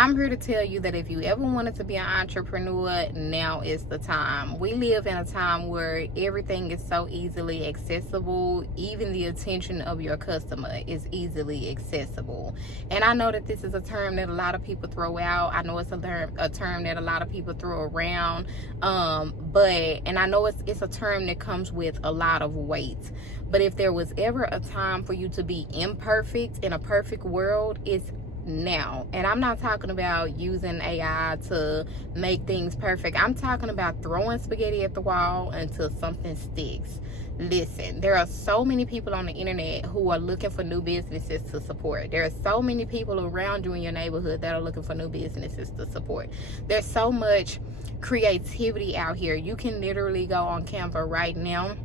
I'm here to tell you that if you ever wanted to be an entrepreneur, now is the time. We live in a time where everything is so easily accessible. Even the attention of your customer is easily accessible. And I know that this is a term that a lot of people throw out. I know it's a term that a lot of people throw around. And I know it's a term that comes with a lot of weight. But if there was ever a time for you to be imperfect in a perfect world, it's now. And I'm not talking about using AI to make things perfect. I'm talking about throwing spaghetti at the wall until something sticks. Listen, there are so many people on the internet who are looking for new businesses to support. There are so many people around you in your neighborhood that are looking for new businesses to support. There's so much creativity out here. You can literally go on Canva right now,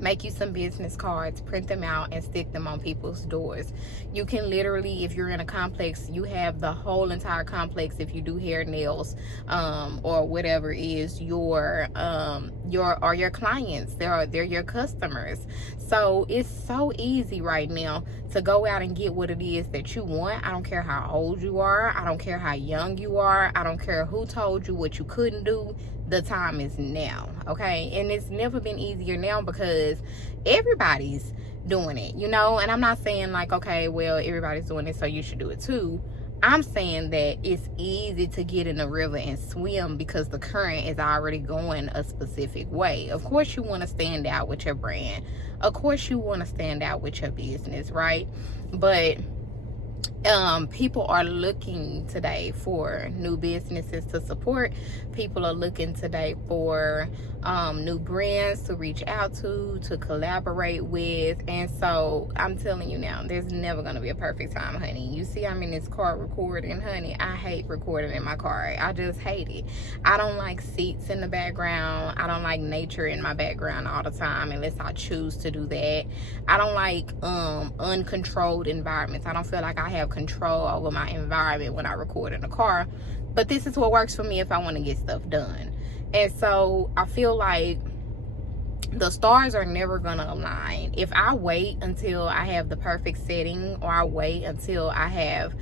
make you some business cards, print them out, and stick them on people's doors. You can literally, if you're in a complex, you have the whole entire complex. If you do hair, nails, or whatever is your clients, they're your customers. So it's so easy right now to go out and get what it is that you want. I don't care how old you are. I don't care how young you are. I don't care who told you what you couldn't do. The time is now, okay? And it's never been easier now because everybody's doing it, and I'm not saying like, okay, well, everybody's doing it, so you should do it too. I'm saying that it's easy to get in the river and swim because the current is already going a specific way. Of course you want to stand out with your brand. Of course you want to stand out with your business, right? But people are looking today for new businesses to support. People are looking today for new brands to reach out to collaborate with. And so I'm telling you now, there's never going to be a perfect time, honey. You see, I'm in this car recording, honey. I hate recording in my car. I just hate it. I don't like seats in the background. I don't like nature in my background all the time unless I choose to do that. I don't like uncontrolled environments. I don't feel like I have control over my environment when I record in the car. But this is what works for me if I want to get stuff done. And so I feel like the stars are never gonna align. If I wait until I have the perfect setting, or I wait until I have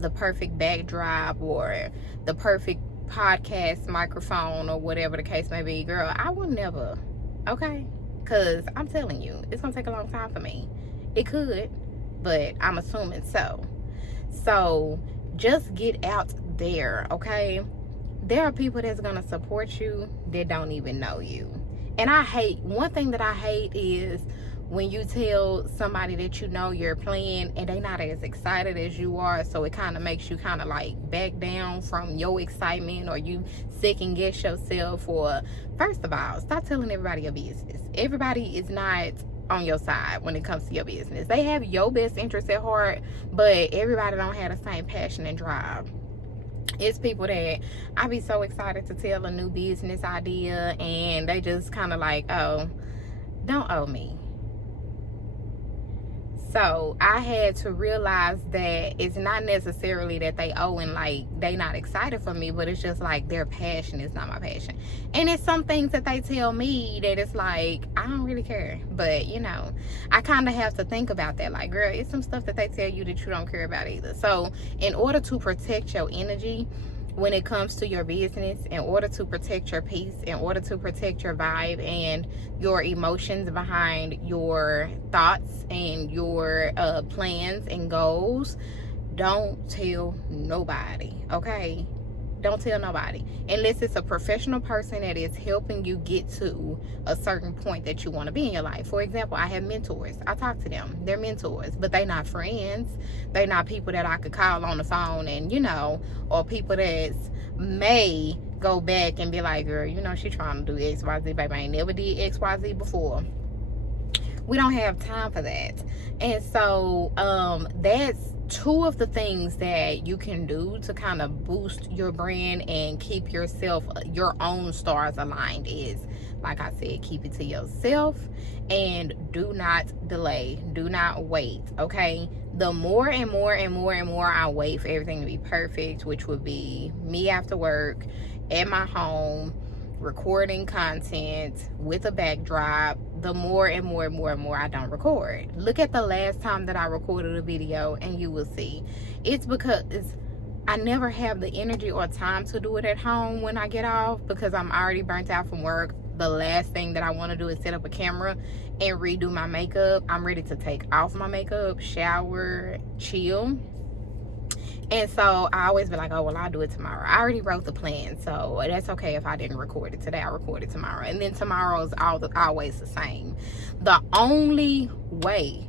the perfect backdrop or the perfect podcast microphone or whatever the case may be, girl, I will never, okay? Because I'm telling you, it's gonna take a long time for me. It could, but I'm assuming so. So just get out there, okay? There are people that's gonna support you that don't even know you. And one thing that I hate is when you tell somebody that you know your plan and they not as excited as you are, so it kind of makes you kind of like back down from your excitement, or you second guess yourself. Or first of all, stop telling everybody your business. Everybody is not on your side when it comes to your business. They have your best interest at heart, but everybody don't have the same passion and drive. It's people that I be so excited to tell a new business idea, and they just kind of like, oh, don't owe me. So I had to realize that it's not necessarily that they owe and like they not excited for me, but it's just like their passion is not my passion. And it's some things that they tell me that it's like, I don't really care. But I kind of have to think about that. Like, girl, it's some stuff that they tell you that you don't care about either. So in order to protect your energy when it comes to your business, in order to protect your peace, in order to protect your vibe and your emotions behind your thoughts and your plans and goals, don't tell nobody, okay? Don't tell nobody unless it's a professional person that is helping you get to a certain point that you want to be in your life. For example, I have mentors. I talk to them. They're mentors, but they're not friends. They're not people that I could call on the phone and, or people that may go back and be like, girl, she trying to do XYZ, baby. I ain't never did XYZ before. We don't have time for that. And so that's two of the things that you can do to kind of boost your brand and keep your own stars aligned is, like I said, keep it to yourself and do not delay. Do not wait, okay? The more and more and more and more I wait for everything to be perfect, which would be me after work at my home recording content with a backdrop, the more and more and more and more I don't record. Look at the last time that I recorded a video and you will see. It's because I never have the energy or time to do it at home when I get off because I'm already burnt out from work. The last thing that I want to do is set up a camera and redo my makeup. I'm ready to take off my makeup, shower, chill. And so I always be like, oh, well, I'll do it tomorrow. I already wrote the plan, so that's okay if I didn't record it today. I'll record it tomorrow. And then tomorrow is always the same. The only way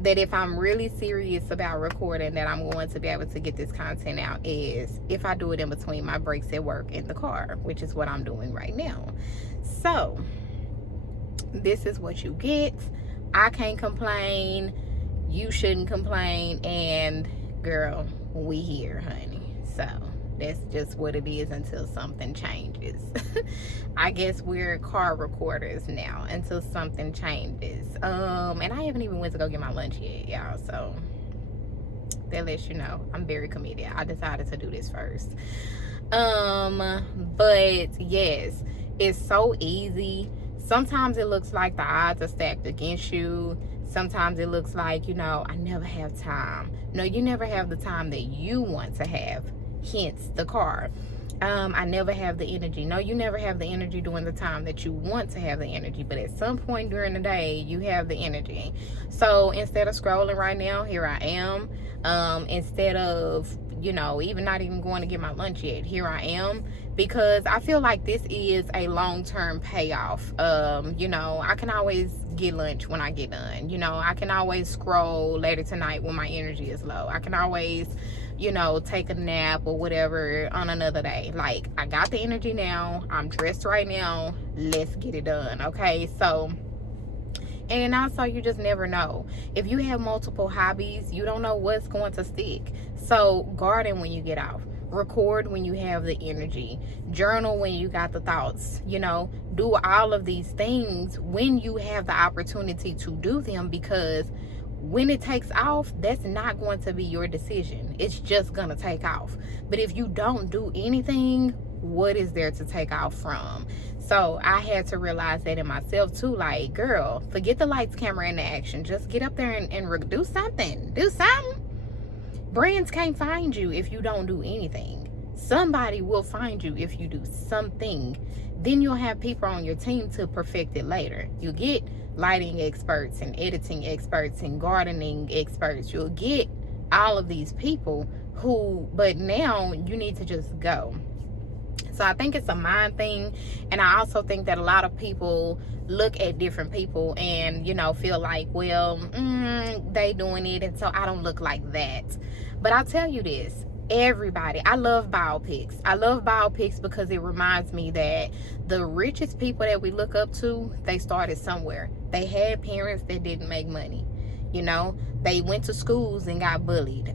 that if I'm really serious about recording that I'm going to be able to get this content out is if I do it in between my breaks at work in the car, which is what I'm doing right now. So this is what you get. I can't complain. You shouldn't complain. And girl, we here, honey. So that's just what it is until something changes. I guess we're car recorders now until something changes. And I haven't even went to go get my lunch yet, y'all. So that lets you know I'm very committed. I decided to do this first. But yes, it's so easy. Sometimes it looks like the odds are stacked against you. Sometimes it looks like, you know, I never have time. No, you never have the time that you want to have, hence the car. I never have the energy. No, you never have the energy during the time that you want to have the energy, but at some point during the day, you have the energy. So instead of scrolling right now, here I am. Instead of, you know, not even going to get my lunch yet, here I am, because I feel like this is a long-term payoff. You know, I can always get lunch when I get done. You know, I can always scroll later tonight when my energy is low. I can always, you know, take a nap or whatever on another day. Like, I got the energy now. I'm dressed right now. Let's get it done, okay? So, and also, you just never know. If you have multiple hobbies, you don't know what's going to stick. So, garden when you get off. Record when you have the energy. Journal when you got the thoughts. You know, do all of these things when you have the opportunity to do them, because when it takes off, that's not going to be your decision. It's just gonna take off. But if you don't do anything, what is there to take off from? So I had to realize that in myself too. Like, girl, forget the lights, camera, and the action. Just get up there and do something. Do something. Brands can't find you if you don't do anything. Somebody will find you if you do something. Then you'll have people on your team to perfect it later. You get lighting experts and editing experts and gardening experts. You'll get all of these people but now you need to just go. So I think it's a mind thing. And I also think that a lot of people look at different people and, you know, feel like, well, they doing it, and so I don't look like that. But I'll tell you this. Everybody, I love biopics. I love biopics because it reminds me that the richest people that we look up to, they started somewhere. They had parents that didn't make money. You know, they went to schools and got bullied.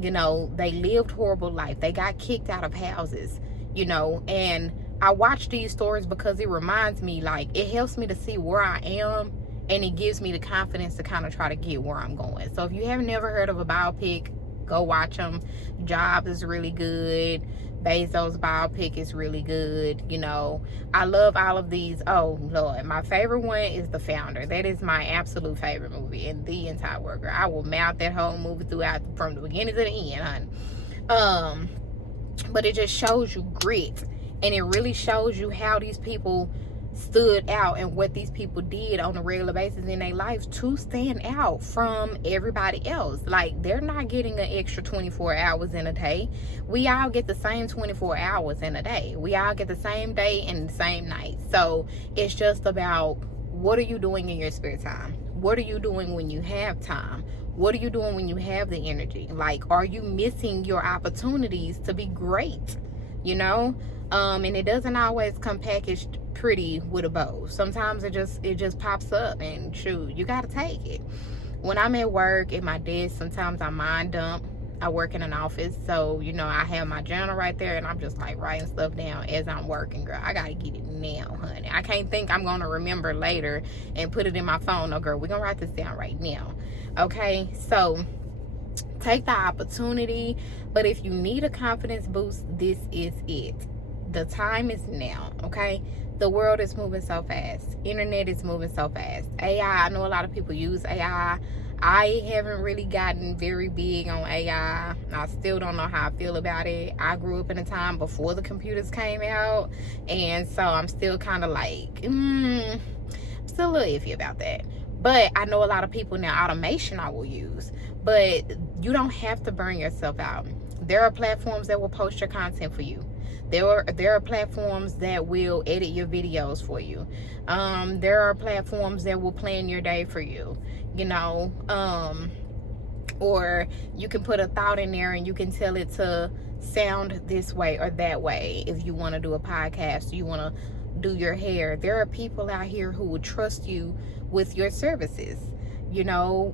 You know, they lived horrible life. They got kicked out of houses, you know, and I watch these stories because it reminds me, like, it helps me to see where I am, and it gives me the confidence to kind of try to get where I'm going. So if you have never heard of a biopic, go watch them. Jobs is really good. Bezos biopic is really good. You know, I love all of these. Oh Lord, my favorite one is The Founder. That is my absolute favorite movie in the entire world. I will mouth that whole movie throughout, from the beginning to the end, honey. But it just shows you grit, and it really shows you how these people stood out and what these people did on a regular basis in their lives to stand out from everybody else. Like, they're not getting an extra 24 hours in a day. We all get the same 24 hours in a day. We all get the same day and the same night. So it's just about, what are you doing in your spare time? What are you doing when you have time? What are you doing when you have the energy? Like, are you missing your opportunities to be great? You know? And it doesn't always come packaged pretty with a bow. Sometimes it just pops up, and shoot, you gotta take it. When I'm at work at my desk, sometimes I mind dump. I work in an office, so, you know, I have my journal right there, and I'm just like writing stuff down as I'm working. Girl, I gotta get it now, honey. I can't think I'm gonna remember later and put it in my phone. No, girl, we're gonna write this down right now. Okay, so take the opportunity. But if you need a confidence boost, this is it. The time is now, okay? The world is moving so fast. Internet is moving so fast. AI, I know a lot of people use AI. I haven't really gotten very big on AI. I still don't know how I feel about it. I grew up in a time before the computers came out, and so I'm still kind of like, still a little iffy about that. But I know a lot of people now, automation I will use, but you don't have to burn yourself out. There are platforms that will post your content for you. There are platforms that will edit your videos for you. There are platforms that will plan your day for you, you know. Or you can put a thought in there and you can tell it to sound this way or that way. If you want to do a podcast, you want to do your hair, there are people out here who will trust you with your services. You know,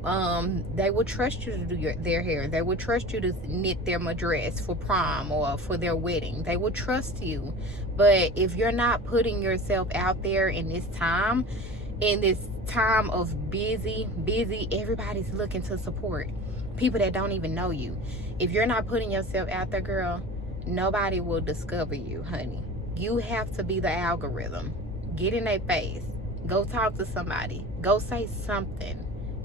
they will trust you to do their hair. They will trust you to knit them a dress for prom or for their wedding. They will trust you. But if you're not putting yourself out there in this time of busy, everybody's looking to support people that don't even know you. If you're not putting yourself out there, girl, nobody will discover you, honey. You have to be the algorithm. Get in their face. Go talk to somebody. Go say something.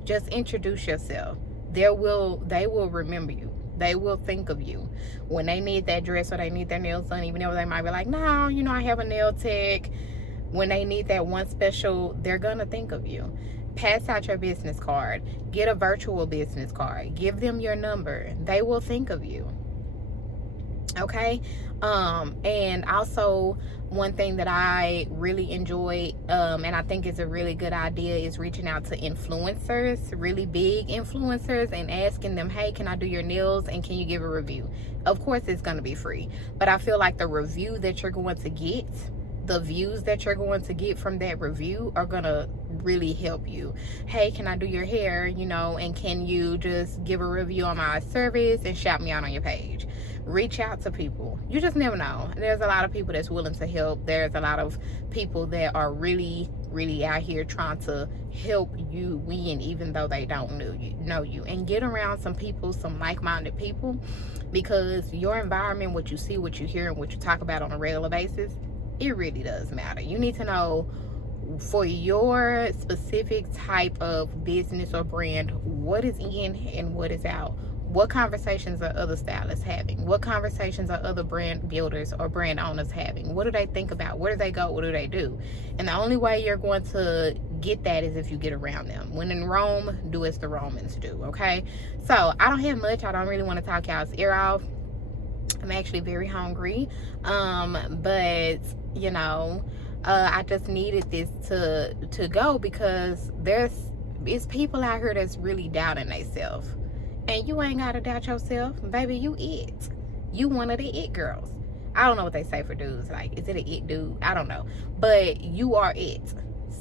Just introduce yourself. They will remember you. They will think of you when they need that dress or they need their nails done, even though they might be like, no, you know, I have a nail tech. When they need that one special, they're gonna think of you. Pass out your business card. Get a virtual business card. Give them your number. They will think of you. Okay. And also, one thing that I really enjoy, and I think is a really good idea, is reaching out to influencers, really big influencers, and asking them, hey, can I do your nails and can you give a review? Of course it's going to be free, but I feel like the review that you're going to get, the views that you're going to get from that review are going to really help you. Hey, can I do your hair, you know, and can you just give a review on my service and shout me out on your page? Reach out to people. You just never know. There's a lot of people that's willing to help. There's a lot of people that are really out here trying to help you win, even though they don't know you. And get around some people, some like-minded people, because your environment, what you see, what you hear, and what you talk about on a regular basis, it really does matter. You need to know, for your specific type of business or brand, what is in and what is out. What conversations are other stylists having? What conversations are other brand builders or brand owners having? What do they think about? Where do they go? What do they do? And the only way you're going to get that is if you get around them. When in Rome, do as the Romans do, okay? So I don't have much. I don't really want to talk y'all's ear off. I'm actually very hungry. But, you know, I just needed this to go, because it's people out here that's really doubting themselves. And you ain't gotta doubt yourself, baby. You it. You one of the it girls. I don't know what they say for dudes. Like, is it an it dude? I don't know. But you are it.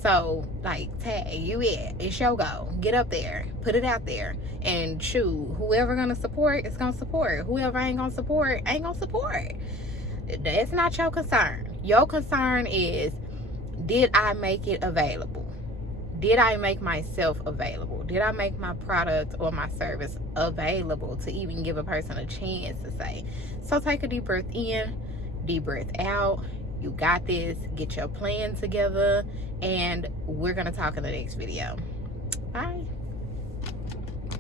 So, like, tag, you it. It's your go. Get up there. Put it out there. And shoot, whoever gonna support is gonna support. Whoever ain't gonna support, ain't gonna support. That's not your concern. Your concern is, did I make it available? Did I make myself available? Did I make my product or my service available to even give a person a chance to say? So take a deep breath in, deep breath out. You got this. Get your plan together, and we're going to talk in the next video. Bye.